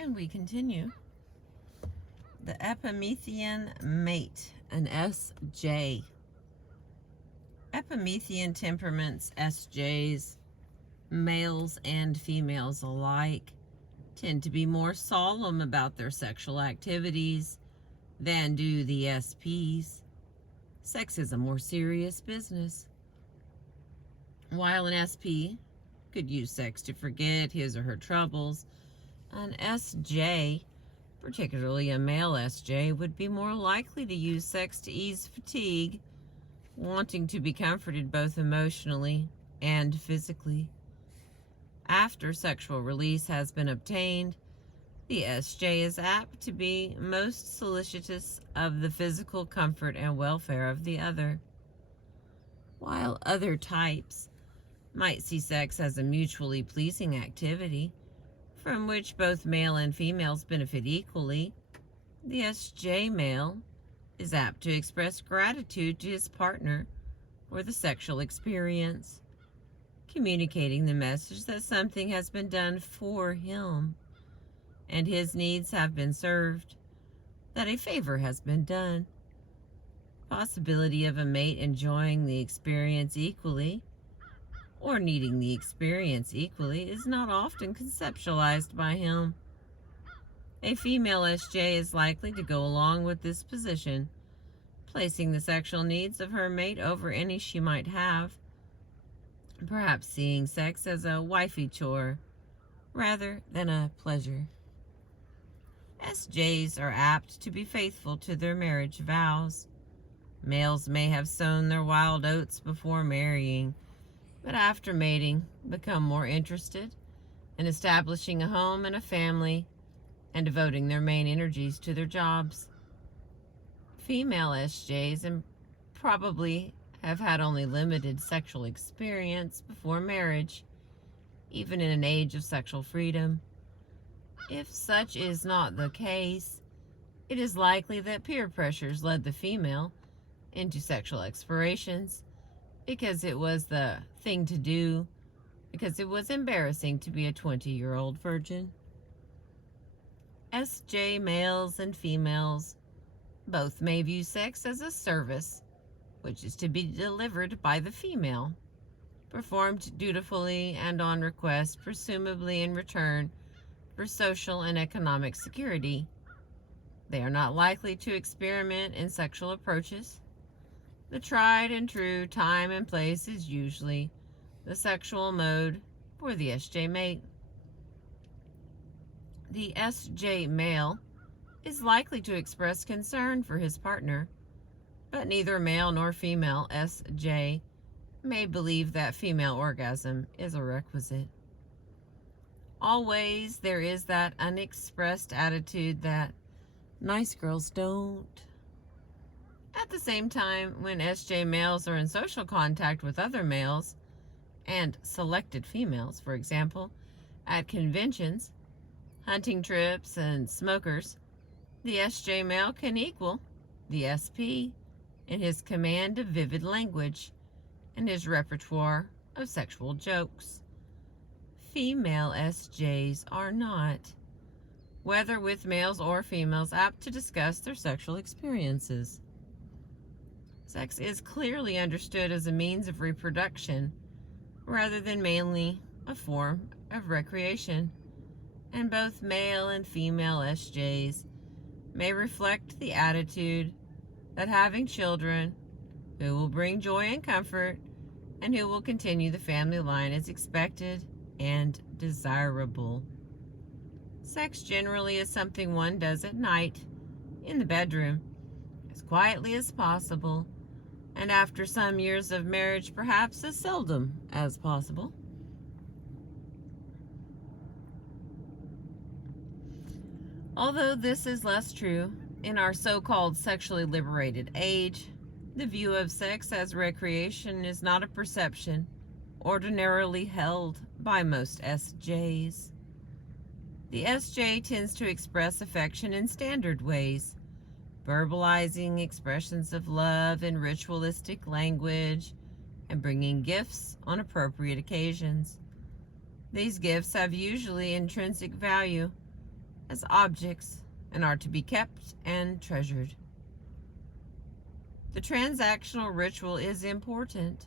And we continue. The Epimethean Mate, an SJ. Epimethean temperaments, SJs, males and females alike, tend to be more solemn about their sexual activities than do the SPs. Sex is a more serious business. While an SP could use sex to forget his or her troubles, an SJ, particularly a male SJ, would be more likely to use sex to ease fatigue, wanting to be comforted both emotionally and physically. After sexual release has been obtained, the SJ is apt to be most solicitous of the physical comfort and welfare of the other. While other types might see sex as a mutually pleasing activity from which both male and females benefit equally, the SJ male is apt to express gratitude to his partner for the sexual experience, communicating the message that something has been done for him and his needs have been served, that a favor has been done. Possibility of a mate enjoying the experience equally or needing the experience equally is not often conceptualized by him. A female SJ is likely to go along with this position, placing the sexual needs of her mate over any she might have, perhaps seeing sex as a wifey chore rather than a pleasure. SJs are apt to be faithful to their marriage vows. Males may have sown their wild oats before marrying, but after mating become more interested in establishing a home and a family and devoting their main energies to their jobs. Female SJs probably have had only limited sexual experience before marriage, even in an age of sexual freedom. If such is not the case, it is likely that peer pressures led the female into sexual explorations because it was the thing to do, because it was embarrassing to be a 20-year-old virgin. SJ males and females both may view sex as a service, which is to be delivered by the female, performed dutifully and on request, presumably in return for social and economic security. They are not likely to experiment in sexual approaches. The tried and true time and place is usually the sexual mode for the SJ mate. The SJ male is likely to express concern for his partner, but neither male nor female SJ may believe that female orgasm is a requisite. Always there is that unexpressed attitude that nice girls don't. At the same time, when SJ males are in social contact with other males and selected females, for example, at conventions, hunting trips, and smokers, the SJ male can equal the SP in his command of vivid language and his repertoire of sexual jokes. Female SJs are not, whether with males or females, apt to discuss their sexual experiences. Sex is clearly understood as a means of reproduction rather than mainly a form of recreation, and both male and female SJs may reflect the attitude that having children who will bring joy and comfort and who will continue the family line is expected and desirable. Sex generally is something one does at night, in the bedroom, as quietly as possible, and after some years of marriage, perhaps as seldom as possible. Although this is less true in our so-called sexually liberated age, the view of sex as recreation is not a perception ordinarily held by most SJs. The SJ tends to express affection in standard ways, verbalizing expressions of love in ritualistic language and bringing gifts on appropriate occasions. These gifts have usually intrinsic value, as objects and are to be kept and treasured. The transactional ritual is important,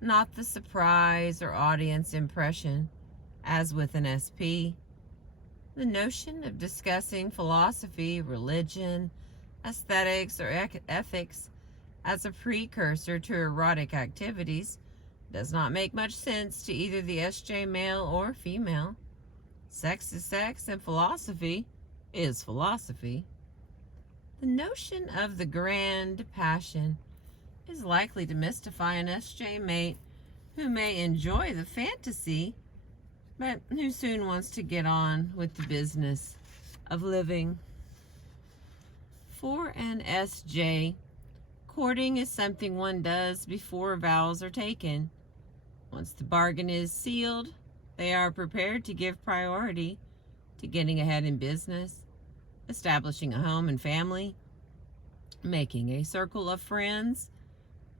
not the surprise or audience impression, as with an SP. The notion of discussing philosophy, religion, aesthetics, or ethics as a precursor to erotic activities does not make much sense to either the SJ male or female. Sex is sex, and philosophy is philosophy. The notion of the grand passion is likely to mystify an SJ mate who may enjoy the fantasy, but who soon wants to get on with the business of living. For an SJ, courting is something one does before vows are taken. Once the bargain is sealed, they are prepared to give priority to getting ahead in business, establishing a home and family, making a circle of friends,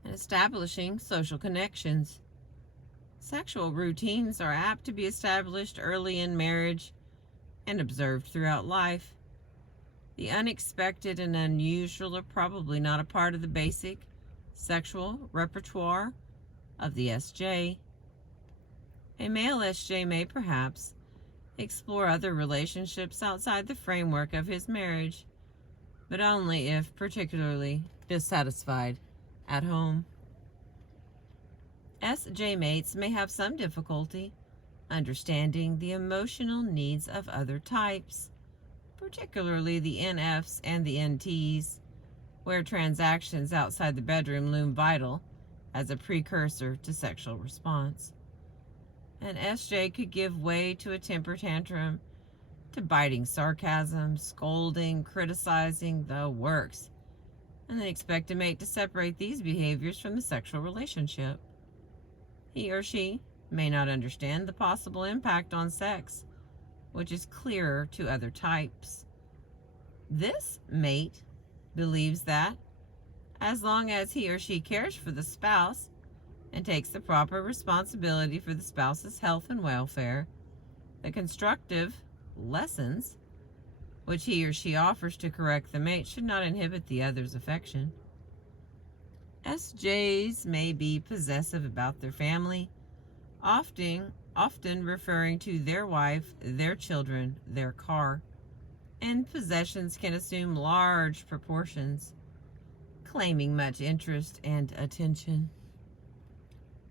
and establishing social connections. Sexual routines are apt to be established early in marriage and observed throughout life. The unexpected and unusual are probably not a part of the basic sexual repertoire of the SJ. A male SJ may perhaps explore other relationships outside the framework of his marriage, but only if particularly dissatisfied at home. SJ mates may have some difficulty understanding the emotional needs of other types, particularly the NFs and the NTs, where transactions outside the bedroom loom vital as a precursor to sexual response. An SJ could give way to a temper tantrum, to biting sarcasm, scolding, criticizing, the works, and then expect a mate to separate these behaviors from the sexual relationship. He or she may not understand the possible impact on sex, which is clearer to other types. This mate believes that, as long as he or she cares for the spouse and takes the proper responsibility for the spouse's health and welfare, the constructive lessons which he or she offers to correct the mate should not inhibit the other's affection. SJs may be possessive about their family, often referring to their wife, their children, their car, and possessions can assume large proportions, claiming much interest and attention.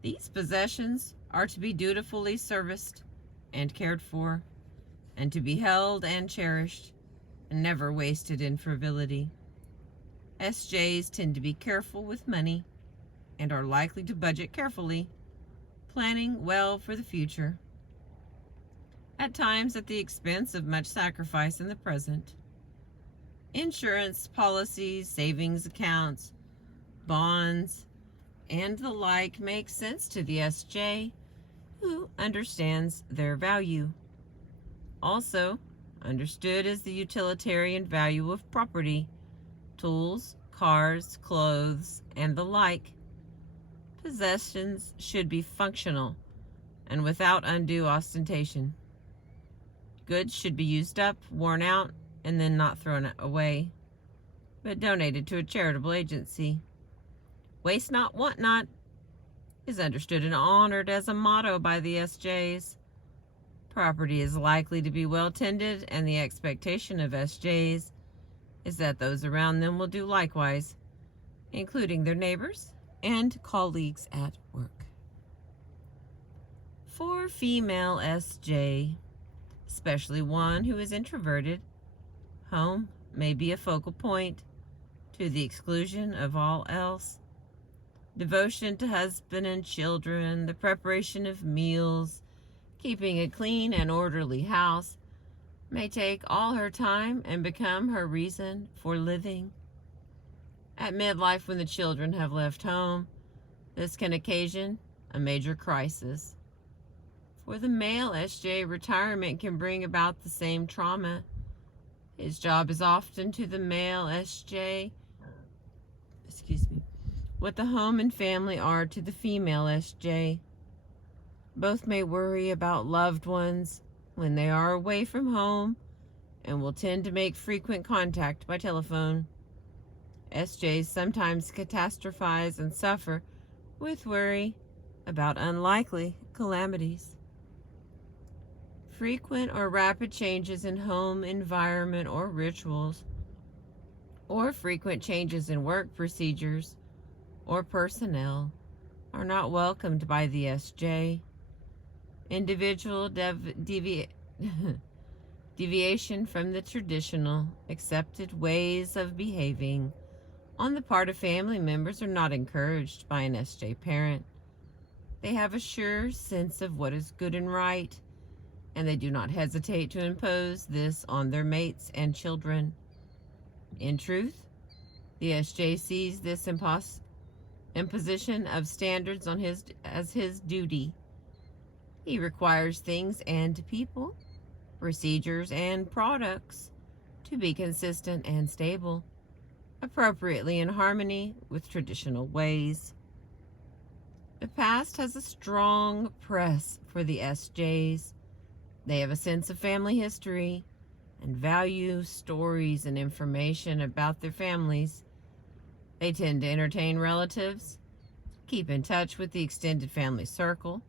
These possessions are to be dutifully serviced and cared for, and to be held and cherished, and never wasted in frivolity. SJs tend to be careful with money and are likely to budget carefully, planning well for the future, at times at the expense of much sacrifice in the present. Insurance policies, savings accounts, bonds, and the like make sense to the SJ who understands their value. Also, understood is the utilitarian value of property, tools, cars, clothes, and the like. Possessions should be functional and without undue ostentation. Goods should be used up, worn out, and then not thrown away, but donated to a charitable agency. Waste not, want not is understood and honored as a motto by the SJs. Property is likely to be well tended, and the expectation of SJs is that those around them will do likewise, including their neighbors and colleagues at work. For female SJ, especially one who is introverted, home may be a focal point to the exclusion of all else. Devotion to husband and children, the preparation of meals, keeping a clean and orderly house may take all her time and become her reason for living. At midlife, when the children have left home, this can occasion a major crisis. For the male SJ, retirement can bring about the same trauma. His job is often to the male SJ, what the home and family are to the female SJ. Both may worry about loved ones when they are away from home and will tend to make frequent contact by telephone. SJs sometimes catastrophize and suffer with worry about unlikely calamities. Frequent or rapid changes in home environment or rituals, or frequent changes in work procedures or personnel are not welcomed by the SJ. Individual deviation from the traditional accepted ways of behaving on the part of family members are not encouraged by an SJ parent. They have a sure sense of what is good and right, and they do not hesitate to impose this on their mates and children. In truth, the SJ sees this imposition of standards as his duty. He requires things and people, procedures and products to be consistent and stable, appropriately in harmony with traditional ways. The past has a strong press for the SJs. They have a sense of family history and value stories and information about their families. They tend to entertain relatives, keep in touch with the extended family circle,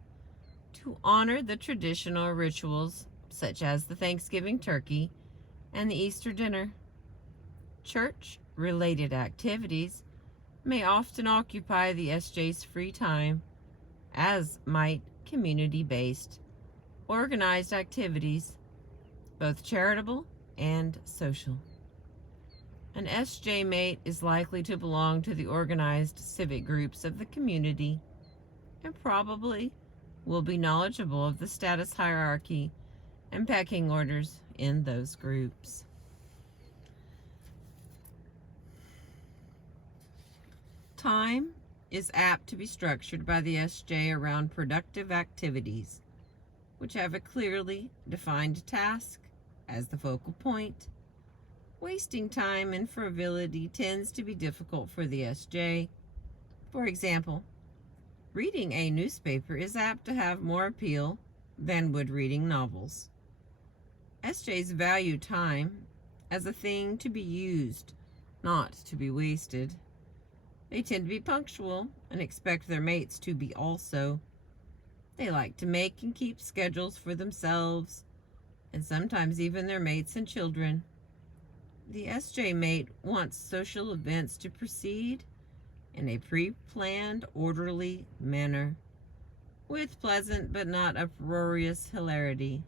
to honor the traditional rituals such as the Thanksgiving turkey and the Easter dinner. Church-related activities may often occupy the SJ's free time, as might community-based, organized activities, both charitable and social. An SJ mate is likely to belong to the organized civic groups of the community and probably will be knowledgeable of the status hierarchy and pecking orders in those groups. Time is apt to be structured by the SJ around productive activities, which have a clearly defined task as the focal point. Wasting time in frivolity tends to be difficult for the SJ. For example, reading a newspaper is apt to have more appeal than would reading novels. SJs value time as a thing to be used, not to be wasted. They tend to be punctual and expect their mates to be also. They like to make and keep schedules for themselves, and sometimes even their mates and children. The SJ mate wants social events to proceed in a pre-planned, orderly manner, with pleasant but not uproarious hilarity.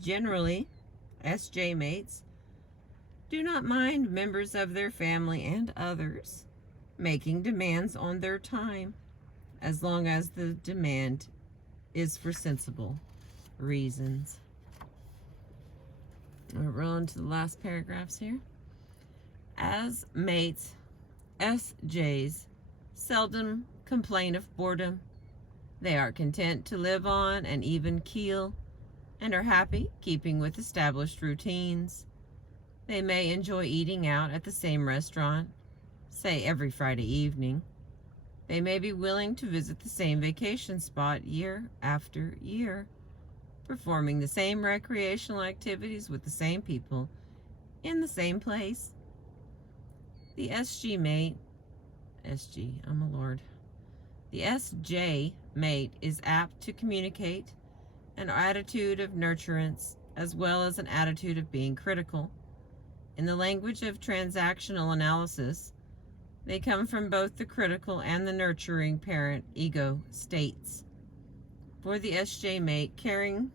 Generally, SJ mates do not mind members of their family and others making demands on their time, as long as the demand is for sensible reasons. We're on to the last paragraphs here. As mates, SJs seldom complain of boredom. They are content to live on an even keel and are happy keeping with established routines. They may enjoy eating out at the same restaurant, say every Friday evening. They may be willing to visit the same vacation spot year after year, performing the same recreational activities with the same people in the same place. The SJ mate is apt to communicate an attitude of nurturance as well as an attitude of being critical. In the language of transactional analysis, they come from both the critical and the nurturing parent ego states. For the SJ mate, caring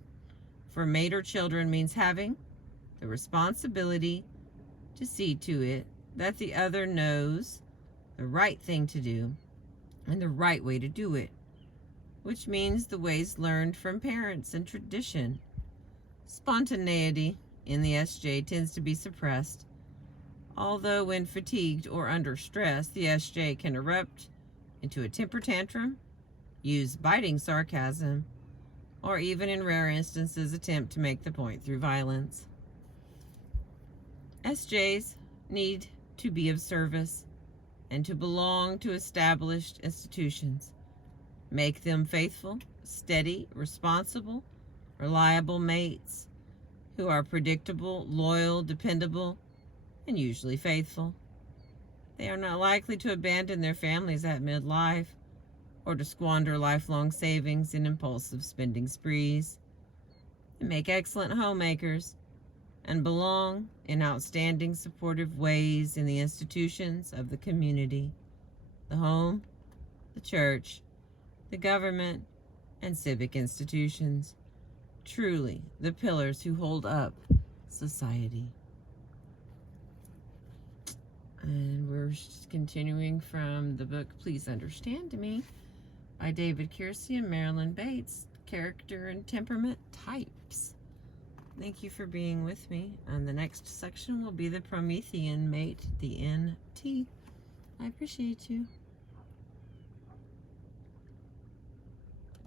for mate or children means having the responsibility to see to it that the other knows the right thing to do and the right way to do it, which means the ways learned from parents and tradition. Spontaneity in the SJ tends to be suppressed, although when fatigued or under stress, the SJ can erupt into a temper tantrum, use biting sarcasm, or even in rare instances attempt to make the point through violence. SJs need to be of service and to belong to established institutions. Make them faithful, steady, responsible, reliable mates who are predictable, loyal, dependable, and usually faithful. They are not likely to abandon their families at midlife or to squander lifelong savings in impulsive spending sprees. They make excellent homemakers and belong in outstanding supportive ways in the institutions of the community, the home, the church, the government, and civic institutions. Truly the pillars who hold up society. And we're continuing from the book Please Understand Me by David Kiersey and Marilyn Bates, Character and Temperament Types. Thank you for being with me. And the next section will be the Epimethean Mate, the NT. I appreciate you.